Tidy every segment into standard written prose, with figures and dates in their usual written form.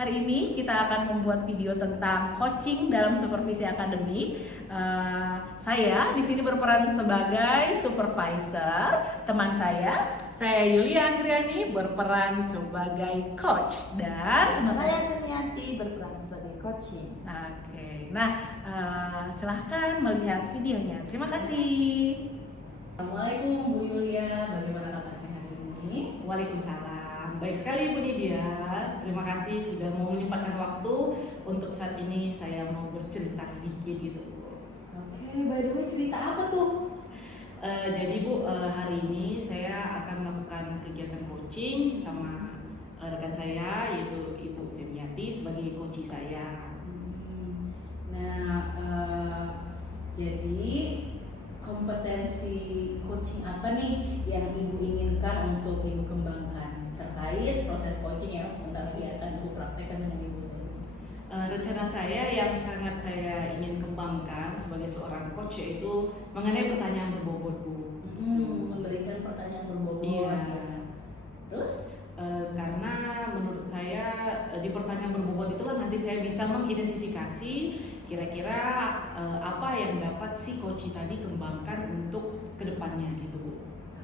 Hari ini kita akan membuat video tentang coaching dalam supervisi akademik. Saya di sini berperan sebagai supervisor. Teman saya Yulia Andriani berperan sebagai coach dan saya Seniati berperan sebagai coaching. Oke, nah silahkan melihat videonya. Terima kasih. Assalamualaikum Bu Yulia, bagaimana kabarnya hari ini? Waalaikumsalam. Baik sekali Bu Nidia. Terima kasih sudah mau menyempatkan waktu untuk saat ini saya mau bercerita sedikit gitu Bu. Oke, by the way cerita apa tuh? Jadi Bu, hari ini saya akan melakukan kegiatan coaching sama rekan saya yaitu Ibu Seniati sebagai coach saya. Nah, jadi kompetensi coaching apa nih yang Ibu inginkan untuk Ibu kembangkan terkait proses coaching yang sebentar lagi akan Ibu praktekkan dengan Ibu sendiri? Rencana saya yang sangat saya ingin kembangkan sebagai seorang coach yaitu mengenai pertanyaan berbobot Bu. Memberikan pertanyaan berbobot. Iya. Terus? Karena menurut saya di pertanyaan berbobot itulah nanti saya bisa mengidentifikasi kira-kira apa yang dapat si coach tadi kembangkan untuk kedepannya gitu Bu.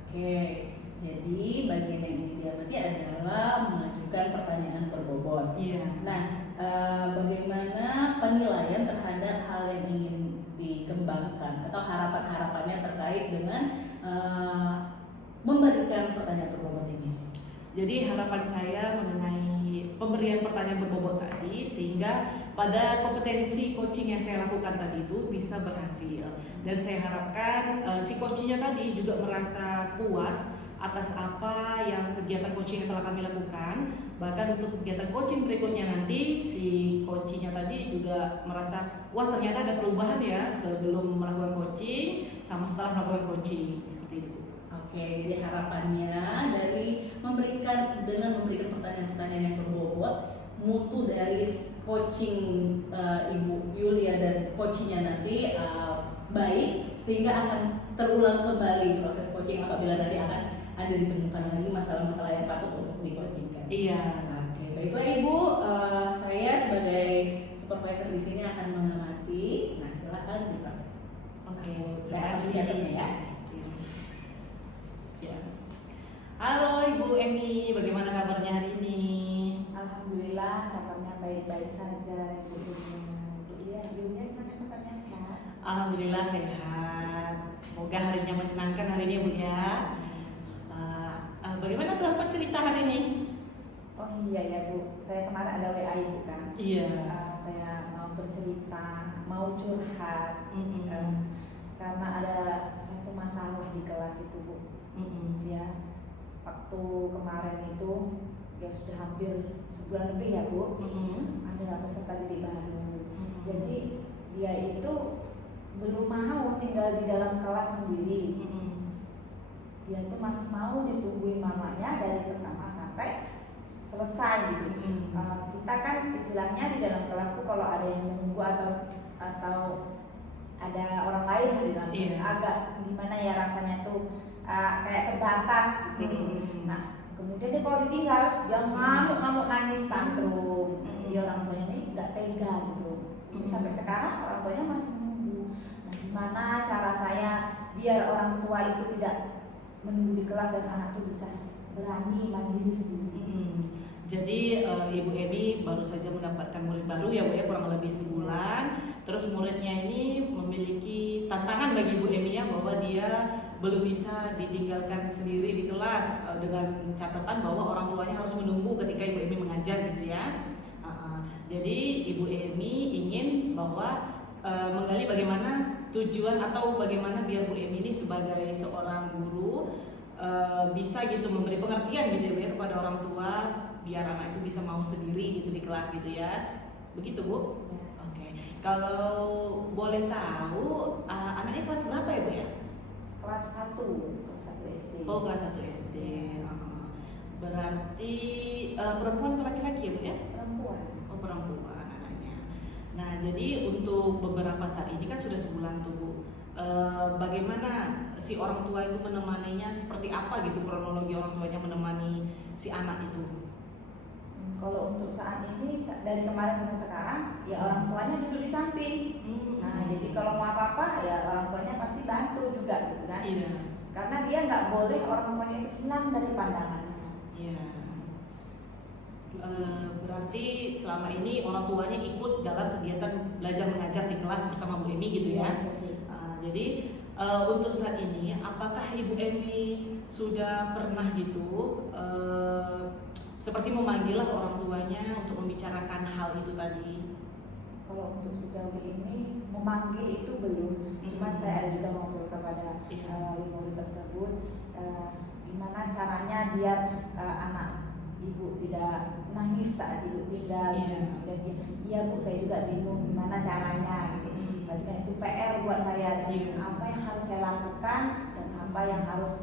Oke, jadi bagian yang ini diamati adalah mengajukan pertanyaan berbobot. Iya. Nah, bagaimana penilaian terhadap hal yang ingin dikembangkan atau harapan-harapannya terkait dengan memberikan pertanyaan berbobot ini? Jadi harapan saya mengenai pemberian pertanyaan berbobot tadi sehingga pada kompetensi coaching yang saya lakukan tadi itu bisa berhasil, dan saya harapkan si coachingnya tadi juga merasa puas atas apa yang kegiatan coaching yang telah kami lakukan. Bahkan untuk kegiatan coaching berikutnya nanti si coachingnya tadi juga merasa wah ternyata ada perubahan ya sebelum melakukan coaching sama setelah melakukan coaching, seperti itu. Oke, jadi harapannya dari memberikan pertanyaan-pertanyaan yang berbobot, mutu dari coaching Ibu Yulia dan coachingnya nanti baik sehingga akan terulang kembali proses coaching apabila nanti akan ada ditemukan lagi masalah-masalah yang patut untuk di-coachingkan. Iya. Oke, baiklah Ibu, saya sebagai supervisor di sini akan mengamati. Nah, silakan dipraktek. Oke, Saya akan mencatatnya ya. Ya. Halo Ibu Emi, bagaimana kabarnya hari ini? Alhamdulillah kabarnya baik-baik saja. Yulia gimana kabarnya, sehat? Alhamdulillah sehat. Semoga harinya menyenangkan hari ini Bu ya. Bagaimana tuh apa cerita hari ini? Oh iya ya Bu, saya kemarin ada WA Ibu kan. Iya. Saya mau bercerita, mau curhat. Mm-mm. Karena ada satu masalah di kelas itu Bu. Ya, waktu kemarin itu ya sudah hampir sebulan lebih ya Bu. Ada peserta didik baru. Jadi dia itu belum mau tinggal di dalam kelas sendiri. Dia itu masih mau ditungguin mamanya dari pertama sampai selesai gitu. Kita kan istilahnya di dalam kelas tuh kalau ada yang menunggu atau ada orang lain di dalam agak gimana ya rasanya tuh kayak terbatas gitu. Nah, kemudian dia kalau ditinggal dia ngamuk nangis tantrum. Jadi orang tuanya ini nggak tega gitu. Sampai sekarang orang tuanya masih menunggu. Nah, gimana cara saya biar orang tua itu tidak menunggu di kelas dan anak itu bisa berani mandiri sendiri. Jadi Ibu Emi baru saja mendapatkan murid baru ya Bu ya, kurang lebih sebulan. Terus muridnya ini memiliki tantangan bagi Ibu Emi ya, bahwa dia belum bisa ditinggalkan sendiri di kelas dengan catatan bahwa orang tuanya harus menunggu ketika Ibu Emi mengajar gitu ya. Jadi Ibu Emi ingin bahwa menggali bagaimana tujuan atau bagaimana biar Bu Emi ini sebagai seorang guru bisa gitu memberi pengertian gitu ya kepada orang tua biar anak itu bisa mau sendiri gitu di kelas gitu ya. Begitu Bu? Oke. Kalau boleh tahu anaknya kelas berapa ya Bu ya? Kelas 1 SD. Oh, kelas 1 SD. Berarti perempuan atau laki-laki ya Bu ya? Perempuan. Oh, perempuan anaknya. Nah, jadi untuk beberapa saat ini kan sudah sebulan tuh Bu. Bagaimana si orang tua itu menemaninya, seperti apa gitu kronologi orang tuanya menemani si anak itu? Kalau untuk saat ini dari kemarin sampai sekarang ya orang tuanya duduk di samping. Nah jadi kalau mau apa-apa ya orang tuanya pasti bantu juga gitu kan. Iya. Karena dia nggak boleh orang tuanya itu hilang dari pandangannya. Iya. Berarti selama ini orang tuanya ikut dalam kegiatan belajar mengajar di kelas bersama Bu Emi gitu ya. Jadi untuk saat ini apakah Ibu Emi sudah pernah gitu seperti memanggil orang tuanya untuk membicarakan hal itu tadi? Kalau untuk sejauh ini memanggil itu belum, cuman saya ada juga ngobrol kepada wali murid tersebut gimana caranya biar anak ibu tidak nangis saat ibu tinggal. Dan iya Bu, saya juga bingung gimana caranya gitu. Berarti kan itu PR buat saya, dan apa yang harus saya lakukan dan apa yang harus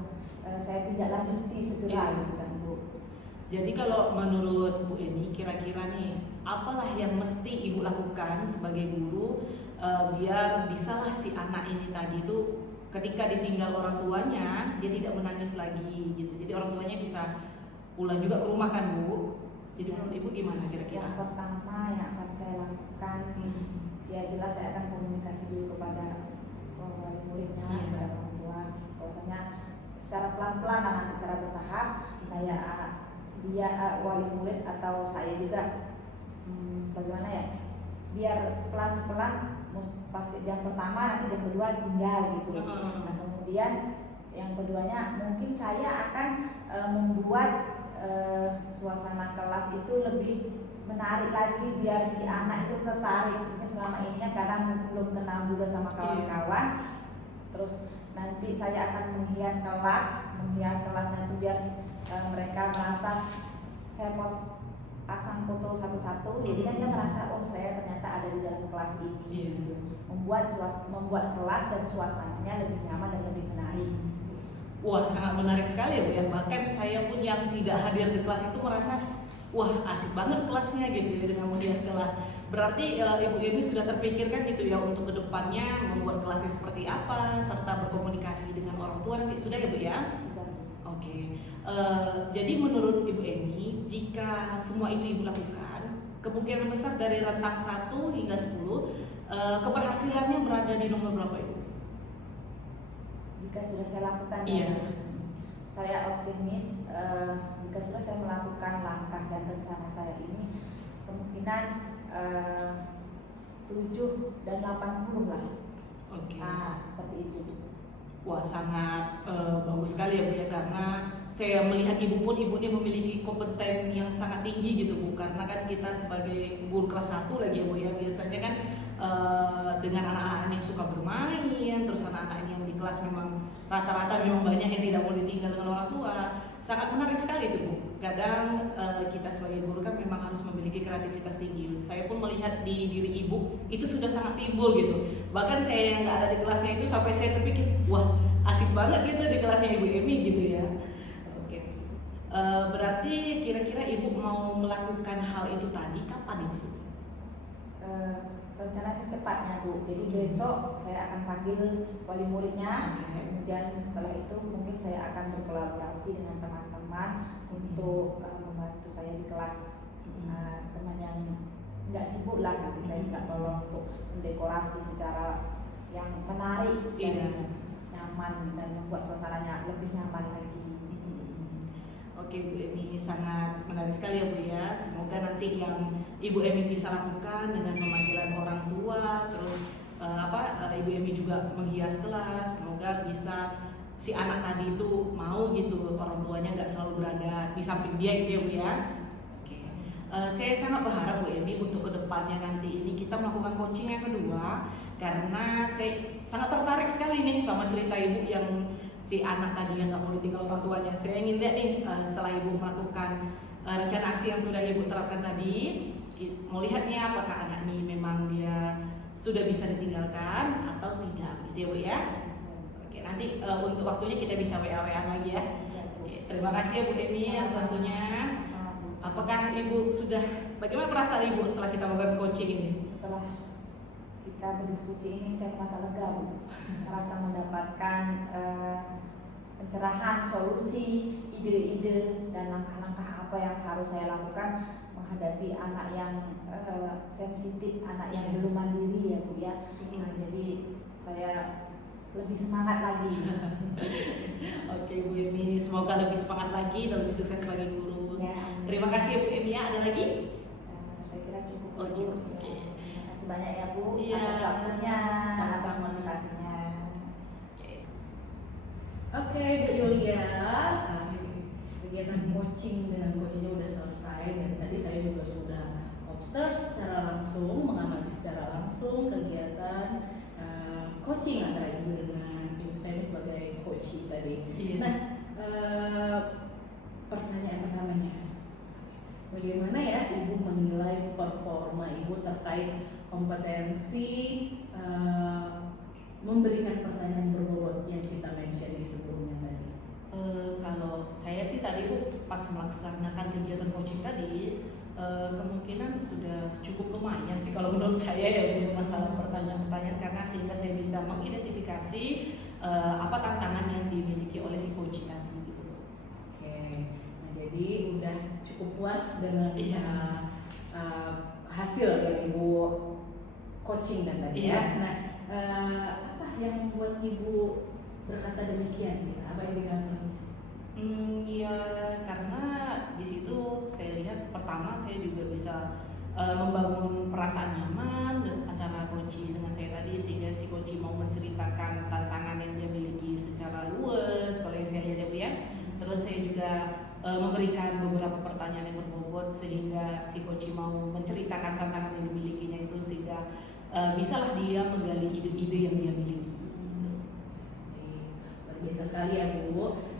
saya tidak lanjuti segera gitu kan Bu. Jadi kalau menurut Bu Emi kira-kira nih apalah yang mesti Ibu lakukan sebagai guru biar bisalah si anak ini tadi itu ketika ditinggal orang tuanya dia tidak menangis lagi gitu. Jadi orang tuanya bisa pulang juga ke rumah kan Bu. Jadi menurut Ibu gimana kira-kira? Yang pertama yang akan saya lakukan ya jelas saya akan komunikasi dulu kepada wali muridnya dan orang tua, bahwasanya secara pelan-pelan nanti secara bertahap saya dia wali murid atau saya juga bagaimana ya biar pelan-pelan pasti yang pertama nanti yang kedua tinggal gitu. Nah kemudian yang keduanya mungkin saya akan membuat suasana kelas itu lebih menarik lagi biar si anak itu tertarik. Mungkin selama ini kan karena belum kenal juga sama kawan-kawan. Terus nanti saya akan menghias kelas nanti biar mereka merasa saya mau pasang foto satu-satu. Jadi kan dia merasa oh saya ternyata ada di dalam kelas ini. Gitu. Membuat kelas dan suasananya lebih nyaman dan lebih menarik. Wah sangat menarik sekali ya Bu ya. Bahkan saya pun yang tidak hadir di kelas itu merasa wah asik banget kelasnya gitu ya dengan menghias kelas. Berarti Ibu Emi sudah terpikirkan gitu ya untuk kedepannya membuat kelasnya seperti apa serta berkomunikasi dengan orang tua nanti sudah ya Bu ya? Oke. Jadi menurut Ibu Emi jika semua itu Ibu lakukan kemungkinan besar dari rentang 1 hingga 10 keberhasilannya berada di nomor berapa Ibu? Jika sudah saya lakukan, saya optimis jika sudah saya melakukan langkah dan rencana saya ini kemungkinan 7 dan 80 lah. Oke. Nah, seperti itu. Wah sangat bagus sekali ya Bu ya, karena saya melihat Ibu ini memiliki kompeten yang sangat tinggi gitu Bu, karena kan kita sebagai guru kelas 1 lagi ya Bu ya, biasanya kan dengan anak-anak yang suka bermain, terus anak-anak yang di kelas memang rata-rata memang banyak yang tidak mau ditinggal dengan orang tua. Sangat menarik sekali itu Bu. Kadang kita sebagai guru kan memang harus memiliki kreativitas tinggi. Saya pun melihat di diri Ibu itu sudah sangat timbul gitu. Bahkan saya yang nggak ada di kelasnya itu sampai saya terpikir, wah asik banget gitu di kelasnya Ibu Emi gitu ya. Oke. Berarti kira-kira Ibu mau melakukan hal itu tadi kapan itu? Rencana secepatnya Bu. Jadi besok saya akan panggil wali muridnya. Kemudian setelah itu mungkin saya akan berkolaborasi dengan teman-teman untuk membantu saya di kelas. Teman yang nggak sibuk lah, nanti saya minta tolong untuk mendekorasi secara yang menarik dan nyaman dan membuat suasananya lebih nyaman lagi. Oke Bu Emi, sangat menarik sekali ya Bu ya. Semoga nanti yang Ibu Emi bisa lakukan dengan pemanggilan orang tua, terus Ibu Emi juga menghias kelas. Semoga bisa si anak tadi itu mau gitu orang tuanya nggak selalu berada di samping dia gitu ya Bu ya. Oke. Saya sangat berharap Bu Emi untuk kedepannya nanti ini kita melakukan coaching yang kedua, karena saya sangat tertarik sekali nih sama cerita Ibu yang si anak tadi yang nggak mau ditinggal orang tuanya. Saya ingin lihat nih setelah Ibu melakukan rencana aksi yang sudah Ibu terapkan tadi, mau lihatnya apakah anak ini memang dia sudah bisa ditinggalkan atau tidak, gitu ya Bu ya. Oke, nanti untuk waktunya kita bisa WA-WA lagi ya. Oke, terima kasih ya Bu Emi atas waktunya. Apakah Ibu sudah, bagaimana perasaan Ibu setelah kita melakukan coaching ini? Setelah kita berdiskusi ini saya merasa lega Bu, merasa mendapatkan pencerahan, solusi, ide-ide dan langkah-langkah apa yang harus saya lakukan menghadapi anak yang sensitif, anak yang Iya. belum mandiri ya Bu ya. Nah, jadi saya lebih semangat lagi. Oke Bu Emi, semoga lebih semangat lagi dan lebih sukses sebagai guru. Ya, Terima kasih ya Bu Emi. Ada lagi? saya kira cukup ya, Oke, Bu. oke. Ya, terima kasih banyak ya Bu Iya, atas waktunya, atas sama-sama. motivasinya. Oke. Oke, Bu Julia, kegiatan coaching dengan coachingnya udah selesai dan tadi saya juga sudah observe secara langsung, mengamati secara langsung kegiatan coaching antara ibu dengan ibu saya sebagai coach tadi. Iya. Nah, pertanyaan pertamanya, bagaimana ya ibu menilai performa ibu terkait kompetensi memberikan pertanyaan berbobot yang kita mention di sebelumnya tadi? Kalau saya sih tadi Bu pas melaksanakan kegiatan coaching tadi kemungkinan sudah cukup lumayan sih kalau menurut saya ya Bu masalah pertanyaan-pertanyaan, karena sehingga saya bisa mengidentifikasi apa tantangan yang dimiliki oleh si coach tadi gitu. Oke, nah jadi udah cukup puas dengan Iya. hasil yang ibu coaching dan tadi Iya. ya. Nah, apa yang membuat ibu berkata demikian? Ya? Apa indikatornya? Ya karena di situ saya lihat pertama saya juga bisa membangun perasaan nyaman antara coach dengan saya tadi, sehingga si coach mau menceritakan tantangan yang dia miliki secara luas kalau yang saya lihat ya Bu ya. Terus saya juga memberikan beberapa pertanyaan yang berbobot sehingga si coach mau menceritakan tantangan yang dimilikinya itu, sehingga bisalah dia menggali ide-ide yang dia miliki. Luar biasa sekali ya Bu.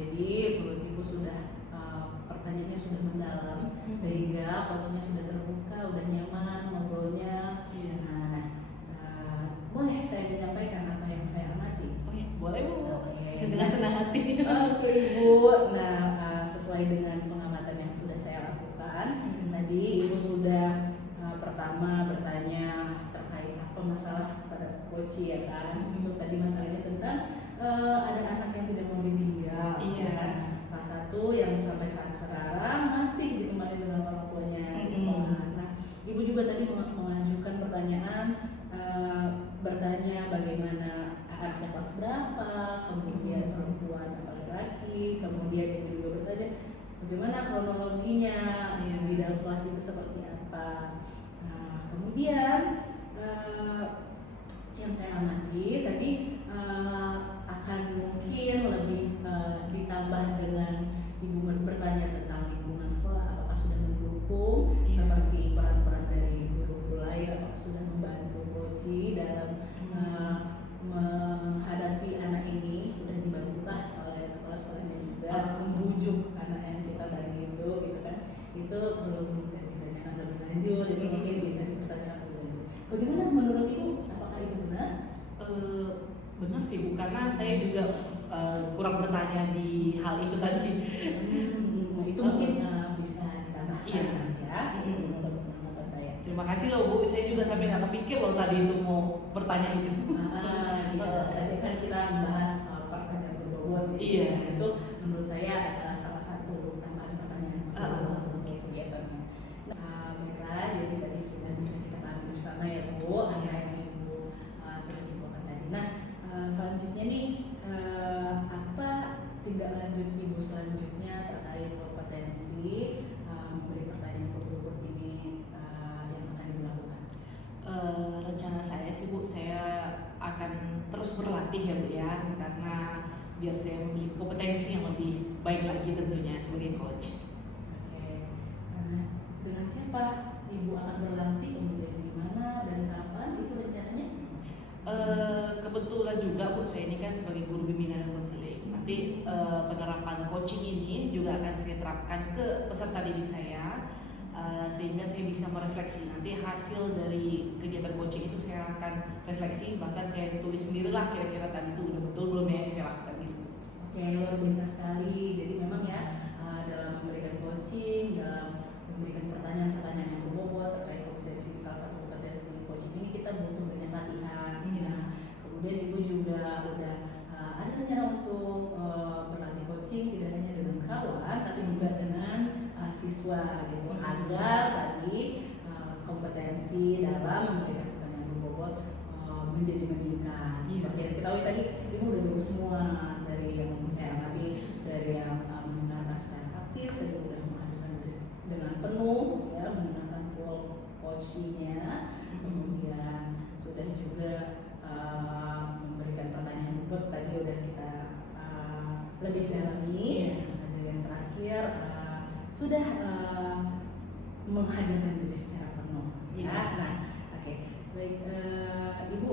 Jadi menurut ibu sudah pertanyaannya sudah mendalam sehingga coachnya sudah terbuka, udah nyaman ngobrolnya. Iya. Boleh saya menyampaikan apa yang saya amati? Oh ya, boleh Bu. Oke. Dengan senang hati. Oke Ibu. Nah, sesuai dengan pengamatan yang sudah saya lakukan, tadi Ibu sudah pertama bertanya terkait apa masalah pada coach ya kan? Itu tadi masalahnya tentang ada anak yang tidak mau ditinggal. Iya. Ya kan? Salah satu yang sampai saat sekarang masih ditemani dengan orang tuanya di sekolah. Nah, Ibu juga tadi mengajukan pertanyaan, bertanya bagaimana anaknya kelas berapa, kemudian perempuan atau laki-laki, kemudian Ibu juga bertanya bagaimana kronologinya di dalam kelas itu seperti apa. Nah, kemudian yang saya amati tadi akan mungkin lebih ditambah dengan Ibu bertanya tentang lingkungan sekolah, apakah sudah mendukung seperti peran-peran dari guru-guru lain, apakah sudah membantu coach dalam menghadapi anak ini, sudah dibantukah oleh kepala-kepalanya juga membujuk anak yang kita tadi itu gitu kan, itu belum ditanyakan lebih lanjut, itu mungkin bisa dipertanyakan lebih lanjut. Bagaimana menurut Ibu, apakah itu benar? Benar sih Bu, karena saya juga kurang bertanya di hal itu tadi. Itu mungkin bisa ditambahkan Iya. ya menurut pengamatan saya. Terima kasih loh Bu, saya juga sampai nggak kepikir loh tadi itu mau bertanya itu. Tadi kan kita membahas pertanyaan berbobot di sini. Iya. Itu menurut saya adalah salah satu tambahan pertanyaan untuk kegiatannya. Baiklah, jadi tadi sudah bisa kita pahami bersama ya Bu, apa yang Ibu sudah simpulkan tadi. Nah, selanjutnya nih apa tindak lanjut Ibu selanjutnya terkait kompetensi memberi pertanyaan berbobot ini yang akan Ibu lakukan? Rencana saya sih Bu, saya akan terus berlatih ya Bu ya, karena biar saya memiliki kompetensi yang lebih baik lagi tentunya sebagai coach. Oke, nah, dengan siapa Ibu akan berlatih, kemudian di mana dan kapan itu rencananya? Kebetulan juga Bu, saya ini kan sebagai guru bimbingan dan konseling. Nanti penerapan coaching ini juga akan saya terapkan ke peserta didik saya, sehingga saya bisa merefleksi nanti hasil dari kegiatan coaching itu. Saya akan refleksi, bahkan saya tulis sendirilah kira-kira tadi itu udah betul belum ya yang saya lakukan gitu. Oke, luar biasa sekali. Jadi memang ya dalam memberikan coaching, dalam memberikan pertanyaan-pertanyaan yang berbobot terkait kompetensi, salah satu kompetensi coaching ini kita butuh banyak latihan. Nah, kemudian Ibu juga udah ada rencana untuk berlatih coaching tidak hanya dengan kawan, tapi juga dengan siswa gitu, agar kompetensi dalam memberikan pertanyaan berbobot menjadi meningkat. Seperti yang kita ketahui tadi, ibu udah lulus semua, dari yang saya amati, dari yang menggunakan secara aktif, tadi udah menghadirkan dengan penuh, ya, menggunakan full coaching-nya, kemudian sudah juga memberikan pertanyaan bobot, tadi udah kita lebih dalami. Dan yang terakhir sudah menghadirkan diri secara penuh, ya. Nah, oke, baik, Ibu,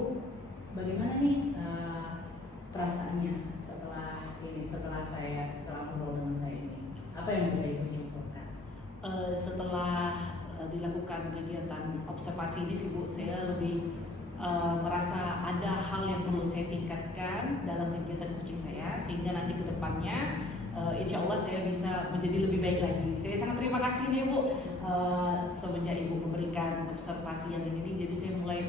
bagaimana nih perasaannya setelah ngobrol dengan saya ini? Apa yang bisa Ibu simpulkan? Setelah dilakukan kegiatan observasi ini sih Bu, saya lebih merasa ada hal yang perlu saya tingkatkan dalam kegiatan coaching saya, sehingga nanti ke depannya insya Allah saya bisa menjadi lebih baik lagi. Saya sangat terima kasih nih Bu, semenjak Ibu memberikan observasi yang ini, jadi saya mulai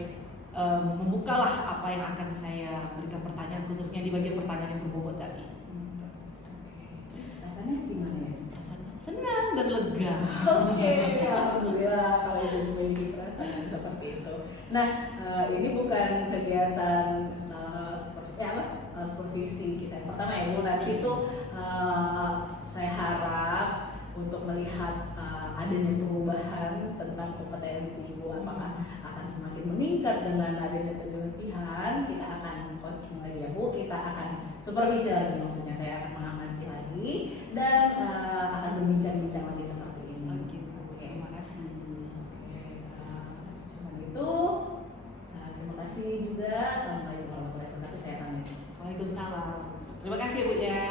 membukalah apa yang akan saya berikan pertanyaan, khususnya di bagian pertanyaan yang berbobot tadi. Rasanya gimana ya? Rasanya senang dan lega. Oke, alhamdulillah kalau Ibu memiliki perasaan yang seperti itu. Nah, ini bukan kegiatan seperti apa? Supervisi kita yang pertama ya Bu. Nanti itu saya harap untuk melihat adanya perubahan tentang kompetensi Ibu, apakah akan semakin meningkat dengan adanya penelitian. Kita akan coaching lagi ya Bu, kita akan supervisi lagi, maksudnya saya akan mengamati lagi dan akan berbincang-bincang lagi seperti ini. Oke, terima kasih. Cuma itu. Terima kasih juga. Assalamualaikum warahmatullahi wabarakatuh. Saya pamit. Waalaikumsalam. Terima kasih Bu ya.